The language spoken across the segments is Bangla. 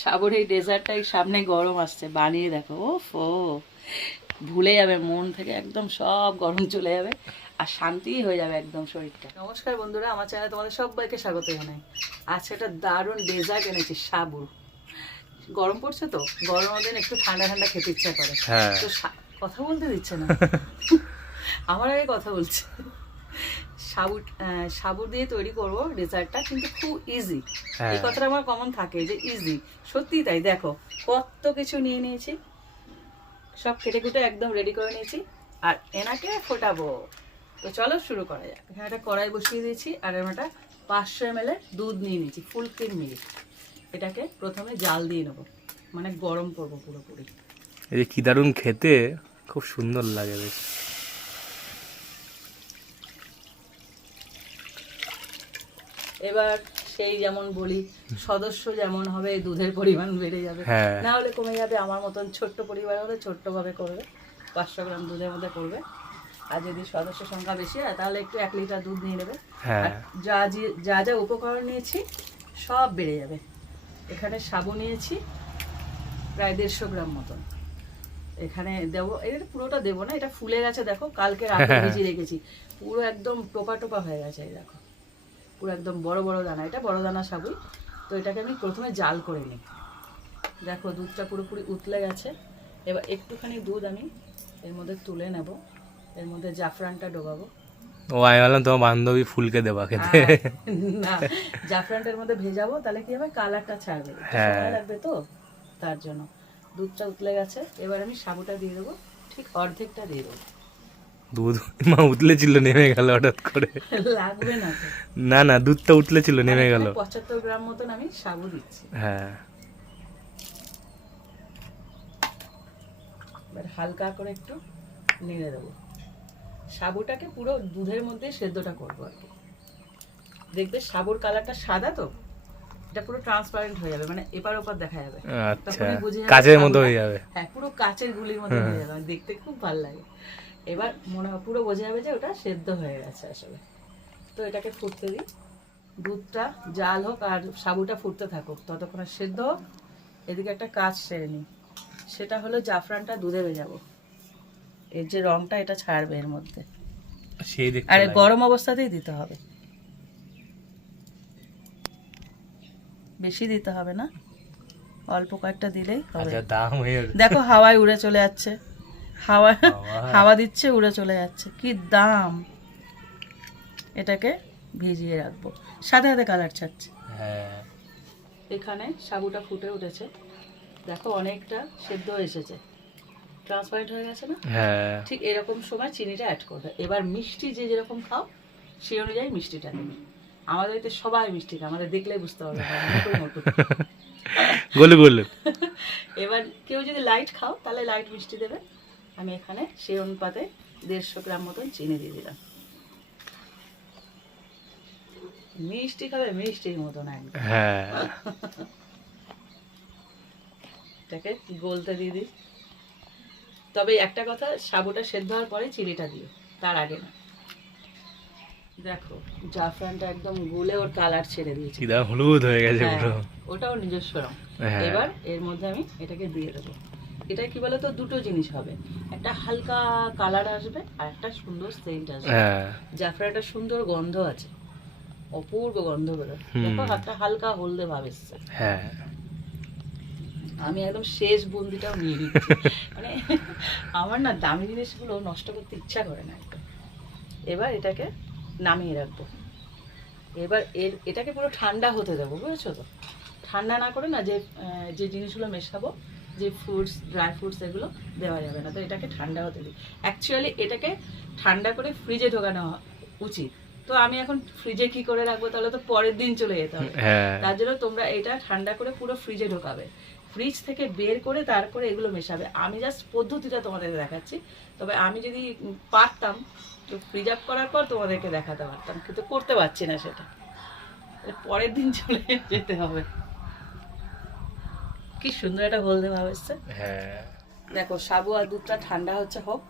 সাবর এই ডেজার্টটা এই সামনে গরম আসছে বানিয়ে দেখো। ও ফো ভুলে যাবে মন থেকে একদম সব গরম চলে যাবে আর শান্তি হয়ে যাবে একদম শরীরটা। নমস্কার বন্ধুরা আমার চ্যানেলে তোমাদের সবাইকে স্বাগত জানাই। আজকে একটা দারুণ ডেজার্ট এনেছি সাবুর। গরম পড়ছে তো? গরমের দিন একটু ঠান্ডা ঠান্ডা খেতে ইচ্ছা করে। হ্যাঁ। তো কথা বলতে দিচ্ছে না। আমার আগে কথা বলছে। সাবু আহ, সাবু দিয়ে তৈরি করব ডেজার্টটা কিন্তু খুব ইজি হ্যাঁ। এই কথাটা আমার কমন থাকে যে ইজি সত্যি তাই দেখো কত কিছু নিয়ে নিয়েছি। সব কেটে কুটে একদম রেডি করে নিয়েছি আর এনাকে ফোটাবো। তো চলো শুরু করা যাক। এখানে একটা কড়াই বসিয়ে দিয়েছি আর একটা পাঁচশো এম দুধ নিয়ে নিয়েছি ফুল ক্রিম মিল্ক এটাকে প্রথমে জাল দিয়ে নেব। মানে গরম করব পুরোপুরি। এই যে কি দারুণ খেতে খুব সুন্দর লাগে বেশ। এবার সেই যেমন বলি সদস্য যেমন হবে দুধের পরিমাণ বেড়ে যাবে। হ্যাঁ। না হলে কমে যাবে আমার মতন ছোট্ট পরিবার হলে ছোট্টভাবে করবে। পাঁচশো গ্রাম দুধের মধ্যে করবে। আর যদি সদস্য সংখ্যা বেশি হয় তাহলে একটু এক লিটার দুধ নিয়ে নেবে। হ্যাঁ। যা যা যা উপকরণ নিয়েছি সব বেড়ে যাবে। এখানে সাবু নিয়েছি প্রায় দেড়শো গ্রাম মতন। এখানে দেবো এটা পুরোটা দেবো না এটা ফুলে গেছে দেখো কালকে রাতে ভিজিয়ে রেখেছি। পুরো একদম টোপা টোপা হয়ে গেছে এই দেখো। পুরো একদম বড় বড় দানা। এটা বড় দানা সাবুই তো এটাকে আমি প্রথমে জাল করে নিই। দেখো দুধটা পুরোপুরি উতলে গেছে। এবার একটুখানি দুধ আমি এর মধ্যে তুলে নেব। এর মধ্যে জাফরানটা ডোবাবো। ও আমি বললাম তোমার বান্ধবী ফুলকে দেবা খেতে। না জাফরানটার মধ্যে ভেজাবো তাহলে কি হবে? কালারটা ছাড়বে। হ্যাঁ। সময় লাগবে তো তার জন্য। দুধটা উতলে গেছে। এবার আমি সাবুটা দিয়ে দেবো। ঠিক অর্ধেকটা দিয়ে দেবো। দুধ মা উতলেছিল নেমে গেল হঠাৎ করে। লাগবে না না না দুধটা উতলেছিল নেমে গেল। পঁচাত্তর গ্রাম মতন আমি সাবু দিচ্ছি। হ্যাঁ। এবার হালকা করে একটু নেড়ে দেবো। সাবুটাকে পুরো দুধের মধ্যে সেদ্ধটা করব আর কি। দেখবে সাবুর কালারটা সাদা তো এটা পুরো ট্রান্সপারেন্ট হয়ে যাবে মানে এপার ওপার দেখা যাবে। আচ্ছা কাচের মতো হয়ে যাবে। হ্যাঁ পুরো কাচের গুলির মতো হয়ে যাবে দেখতে খুব ভালো লাগে। এবার মনে হয় পুরো বোঝা যাবে যে ওটা সেদ্ধ হয়ে গেছে আসলে। তো এটাকে ফুটতে দিই। দুধটা জাল হোক আর সাবুটা ফুটতে থাকুক ততক্ষণে সেদ্ধ হোক। এদিকে একটা কাজ সেরে নিই। সেটা হলো জাফরানটা দুধে ভেজাবো এর যে রংটা এটা ছাড়বে এর মধ্যে। আর গরম অবস্থাতেই দিতে হবে। বেশি দিতে হবে না। অল্প কয়েকটা দিলেই হবে। আচ্ছা দাম দেখো হাওয়ায় উড়ে চলে যাচ্ছে। হাওয়া হাওয়া। দিচ্ছে উড়ে চলে যাচ্ছে। কি দাম! এটাকে ভিজিয়ে রাখব। সাথে সাথে কালার ছাড়ছে। হ্যাঁ। এখানে সাবুটা ফুটে উঠেছে। দেখো অনেকটা সেদ্ধ এসেছে। ট্রান্সপারেন্ট হয়ে গেছে না? হ্যাঁ। ঠিক এরকম সময় চিনিটা অ্যাড করবে। এবার মিষ্টি যে যেরকম খাও সেই অনুযায়ী মিষ্টিটা দেবে আমাদের এতে সবাই মিষ্টি খায় আমাদের দেখলে বুঝতে পারবে। গোলু গোলু। এবার কেউ যদি লাইট খাও তাহলে লাইট মিষ্টি দেবে। আমি এখানে সেই অনুপাতে দেড়শো গ্রাম মতন চিনি দিয়ে দিলাম। মিষ্টি খাবে মিষ্টির মতন হ্যাঁ। এটাকে গলতে দিয়ে দিই। তবে একটা কথা সাবুটা সেদ্ধ হওয়ার পরে চিনিটা দিও তার আগে না। দেখো জাফরানটা একদম গুলে ওর কালার ছেড়ে দিয়েছি। হলুদ হয়ে গেছে হ্যাঁ, পুরো। ওটাও নিজস্ব রং। হ্যাঁ। এবার এর মধ্যে আমি এটাকে দিয়ে দেবো। এটা কি বলতো? দুটো জিনিস হবে। একটা হালকা কালার আসবে আর একটা সুন্দর সেন্ট আসবে। হ্যাঁ। জাফরানটা সুন্দর গন্ধ আছে। অপূর্ব গন্ধ বেরোয়। দেখো হাতটা হালকা হলদে ভাব এসছে। হ্যাঁ। আমি একদম শেষ বুন্দিটাও নিয়ে নিচ্ছি। মানে আমার না দামি জিনিসগুলো নষ্ট করতে ইচ্ছা করে না একদম। এবার এটাকে নামিয়ে রাখব। এবার এর এটাকে পুরো ঠান্ডা হতে দেবো বুঝেছ তো? ঠান্ডা না করে না যে যে জিনিসগুলো মেশাবো যে ফ্রুটস ড্রাই ফ্রুটস এগুলো দেওয়া যাবে না। তো এটাকে ঠান্ডা হতে দিই। অ্যাকচুয়ালি এটাকে ঠান্ডা করে ফ্রিজে ঢোকানো উচিত। তো আমি এখন ফ্রিজে কি করে রাখব? তাহলে তো পরের দিন চলে যেতে হবে। হ্যাঁ। তার জন্য তোমরা এটা ঠান্ডা করে পুরো ফ্রিজে ঢোকাবে। ফ্রিজ থেকে বের করে তারপরে এগুলো মেশাবে। আমি জাস্ট পদ্ধতিটা তোমাদের দেখাচ্ছি। তবে আমি যদি পারতাম তো ফ্রিজ আপ করার পর তোমাদেরকে দেখাতে পারতাম। কিন্তু করতে পারছি না সেটা। পরের দিন চলে যেতে হবে। কি সুন্দর একটা হলদে ভাব এসছে। হ্যাঁ। দেখো সাবু আর দুধটা ঠান্ডা হচ্ছে হোক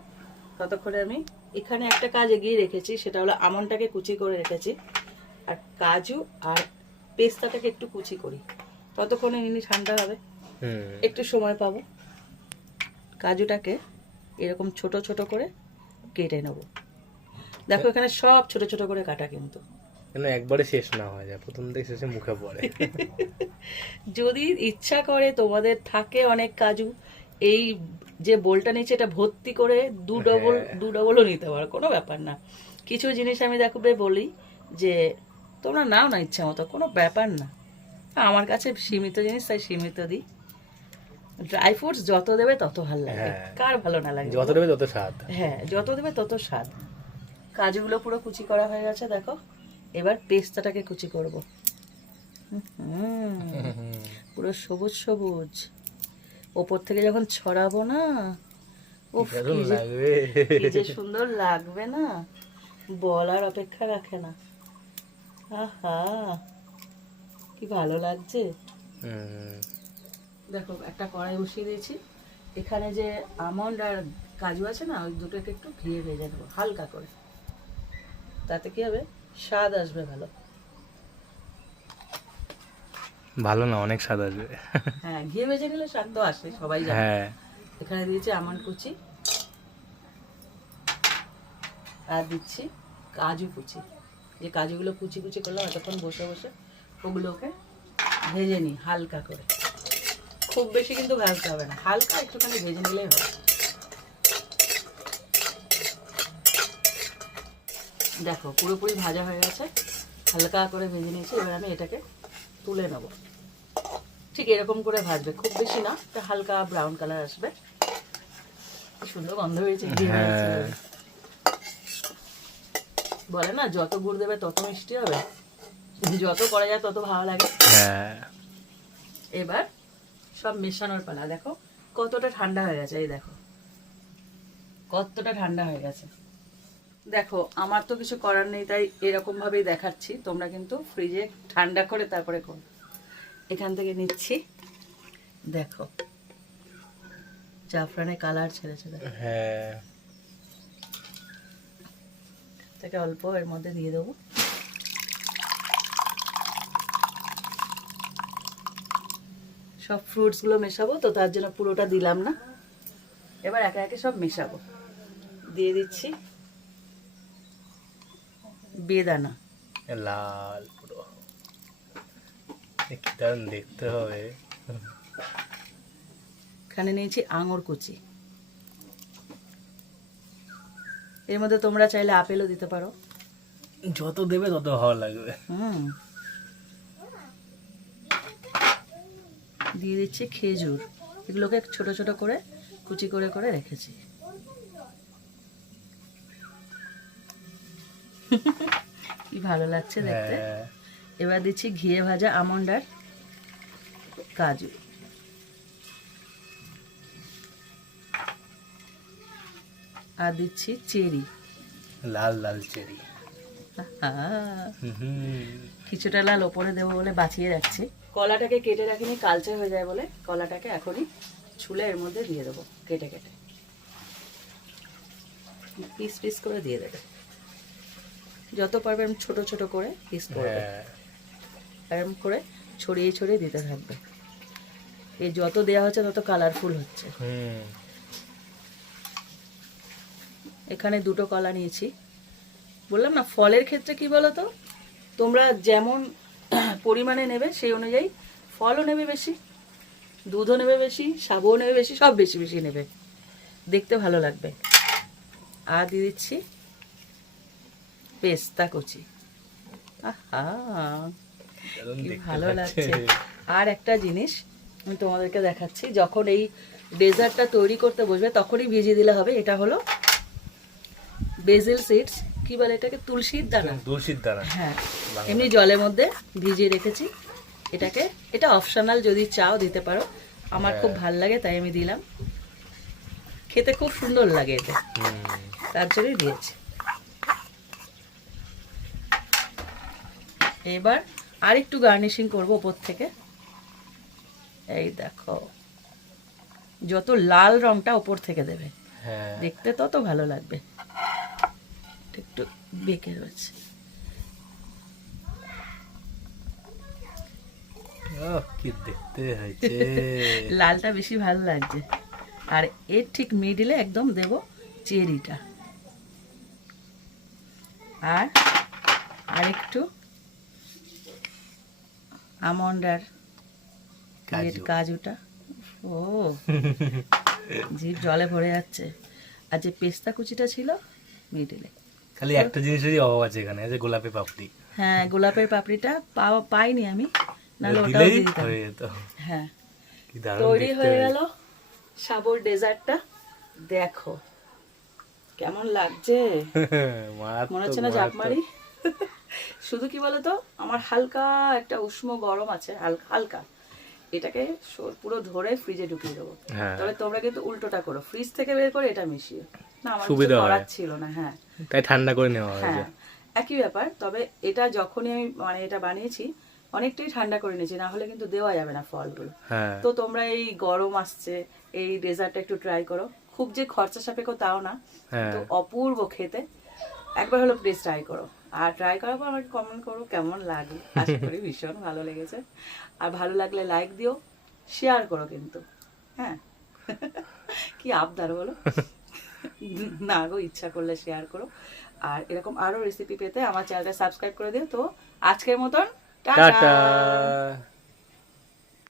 ততক্ষণে আমি এখানে একটা কাজ এগিয়ে রেখেছি সেটা হলো আমনটাকে কুচি করে রেখেছি আর কাজু আর পেস্তাটাকে একটু কুচি করি। ততক্ষণে ইনি ঠান্ডা হবে। হুম। একটু সময় পাবো। কাজুটাকে এরকম ছোট ছোট করে কেটে নেব। দেখো এখানে সব ছোট ছোট করে কাটা কিন্তু। কেন একবারে শেষ না হয়ে যায় প্রথম থেকে শেষে মুখে পড়ে। যদি ইচ্ছা করে তোমাদের থাকে অনেক কাজু এই যে বোলটা নিচে এটা ভর্তি করে দু ডবল হ্যাঁ। দু ডবলও নিতে পারো কোনো ব্যাপার না। কিছু জিনিস আমি দেখবে বলি যে তোমরা নাও না ইচ্ছা মতো কোনো ব্যাপার না। আমার কাছে সীমিত জিনিস তাই সীমিত দিই। ড্রাই ফ্রুটস যত দেবে তত ভালো লাগে। হ্যাঁ। কার ভালো না লাগে? যত দেবে তত স্বাদ। হ্যাঁ যত দেবে তত স্বাদ। কাজুগুলো পুরো কুচি করা হয়ে গেছে দেখো। এবার পেস্তাটাকে কুচি করব। হুম। পুরো সবুজ সবুজ। ওপর থেকে যখন ছড়াবো না যে সুন্দর লাগবে না। বলার অপেক্ষা রাখে না। আহা কি ভালো লাগছে। দেখো একটা কড়াই বসিয়ে দিয়েছি। এখানে যে আমন্ড আর কাজু আছে না ওই দুটোকে একটু ঘিয়ে ভেজে নেব হালকা করে। তাতে কি হবে? স্বাদ আসবে ভালো। ভালো না অনেক স্বাদ আসবে। হ্যাঁ ঘিয়ে ভেজে নিলে স্বাদ তো আসে সবাই জানে। হ্যাঁ। এখানে দিয়েছি আমন্ড কুচি আর দিচ্ছি কাজু কুচি। যে কাজুগুলো কুচি কুচি করলাম এতক্ষণ বসে বসে ওগুলোকে ভেজে নিই হালকা করে। খুব বেশি কিন্তু ভাজতে হবে না হালকা একটুখানি ভেজে নিলেই হবে। দেখো পুরোপুরি ভাজা হয়ে গেছে। হালকা করে ভেজে নিয়েছি এবার আমি এটাকে তুলে নেব। ঠিক এরকম করে ভাজবে খুব বেশি না একটা হালকা ব্রাউন কালার আসবে। সুন্দর গন্ধ হয়েছে হ্যাঁ। বলে না যত গুড় দেবে তত মিষ্টি হবে। যত করা যায় তত ভালো লাগে। হ্যাঁ। এবার সব মেশানোর পালা দেখো কতটা ঠান্ডা হয়ে গেছে এই দেখো। কতটা ঠান্ডা হয়ে গেছে। দেখো আমার তো কিছু করার নেই তাই এরকম ভাবেই দেখাচ্ছি। তোমরা কিন্তু ফ্রিজে ঠান্ডা করে তারপরে করো। এখান থেকে নিচ্ছি। দেখো জাফরানে কালার ছেড়েছে হ্যাঁ। থেকে অল্প এর মধ্যে দিয়ে দেবো। সব ফ্রুটসগুলো মেশাবো তো তার জন্য পুরোটা দিলাম না। এবার একে একে সব মেশাবো। দিয়ে দিচ্ছি। বেদানা। লাল পুরো। দারুণ দেখতে হবে। এখানে নিয়েছি আঙুর কুচি। এর মধ্যে তোমরা চাইলে আপেলও দিতে পারো। যত দেবে তত ভালো লাগবে। হুম। দিয়ে দিচ্ছি খেজুর। এগুলোকে ছোট ছোট করে কুচি করে করে রেখেছি। কি ভালো লাগছে দেখতে? হ্যাঁ। এবার দিচ্ছি ঘিয়ে ভাজা আমন্ড আর কাজু। আর দিচ্ছি চেরি। লাল লাল চেরি। কিছুটা লাল ওপরে দেবো বলে বাঁচিয়ে রাখছি। কলাটাকে কেটে রাখিনি কালচে হয়ে যায় বলে কলাটাকে এখনই ছুলে এর মধ্যে দিয়ে দেবো কেটে কেটে। পিস পিস করে দিয়ে দেবে। যত পারবেন ছোট ছোট করে পিস করবে হ্যাঁ। এরম করে ছড়িয়ে ছড়িয়ে দিতে থাকবে। এই যত দেওয়া হচ্ছে তত কালারফুল হচ্ছে। এখানে দুটো কলা নিয়েছি। বললাম না ফলের ক্ষেত্রে কি বলো তো তোমরা যেমন পরিমাণে নেবে সেই অনুযায়ী ফলও নেবে বেশি দুধও নেবে বেশি সাবুও নেবে বেশি সব বেশি বেশি নেবে। দেখতে ভালো লাগবে। আর দিয়ে দিচ্ছি পেস্তা কুচি। কি ভালো লাগছে। লাগছে। আর একটা জিনিস আমি তোমাদেরকে দেখাচ্ছি যখন এই ডেজার্টটা তৈরি করতে বসবে তখনই ভিজিয়ে দিলে হবে এটা হলো বেজেল সিডস কি বলে এটাকে? তুলসীর দানা। তুলসীর দানা। হ্যাঁ এমনি জলের মধ্যে ভিজিয়ে রেখেছি। এটাকে এটা অপশনাল যদি চাও দিতে পারো। আমার খুব হ্যাঁ। ভালো লাগে তাই আমি দিলাম। খেতে খুব সুন্দর লাগে এটা। তার জন্যই দিয়েছি। এবার আর একটু গার্নিশিং করব ওপর থেকে। এই দেখো যত লাল রংটা ওপর থেকে দেবে। হ্যাঁ। দেখতে তত ভালো লাগবে। একটু বেঁকে রয়েছে। কি দেখতে হয়েছে। লালটা বেশি ভালো লাগছে। আর এর ঠিক মিডিলে একদম দেব চেরিটা। আর আর একটু আমন্ড আর কাজুটা। ও জিভ জলে ভরে যাচ্ছে। আর যে পেস্তা কুচিটা ছিল মিডিলে। খালি একটা জিনিসেরই অভাব আছে এখানে যে গোলাপি পাপড়ি। হ্যাঁ গোলাপের পাপড়িটা পাওয়া পাইনি আমি। নাহলে ওটাও দিয়ে দিতাম। হ্যাঁ তৈরি হয়ে। গেল সাবর ডেজার্টটা। দেখো কেমন লাগছে। মনে হচ্ছে না। জাপমারি শুধু কি বলতো? আমার হালকা একটা উষ্ণ গরম আছে হালকা। এটাকে পুরো ধরে ফ্রিজে ঢুকিয়ে দেবো। হ্যাঁ। তবে তোমরা কিন্তু উল্টোটা করো। ফ্রিজ থেকে বের করে এটা মিশিয়ে। না আমার সুবিধা করার ছিল না হ্যাঁ। তাই ঠান্ডা করে নেওয়া হ্যাঁ। একই ব্যাপার। তবে এটা যখনই আমি মানে এটা বানিয়েছি অনেকটাই ঠান্ডা করে নিয়েছি না হলে কিন্তু দেওয়া যাবে না ফলগুলো। হ্যাঁ। তো তোমরা এই গরম আসছে এই ডেজার্টটা একটু ট্রাই করো। খুব যে খরচা সাপেক্ষ তাও না। হ্যাঁ। তো অপূর্ব খেতে। একবার হলো প্লিজ ট্রাই করো। আর ট্রাই করার পর আমাকে কমেন্ট করো কেমন লাগে? আশা করি ভীষণ ভালো লেগেছে। আর ভালো লাগলে লাইক দিও শেয়ার করো কিন্তু হ্যাঁ? কি আবদার বলো? না গো ইচ্ছা করলে শেয়ার করো। আর এরকম আরও রেসিপি পেতে আমার চ্যানেলটা সাবস্ক্রাইব করে দিও। তো আজকের মতন টাটা!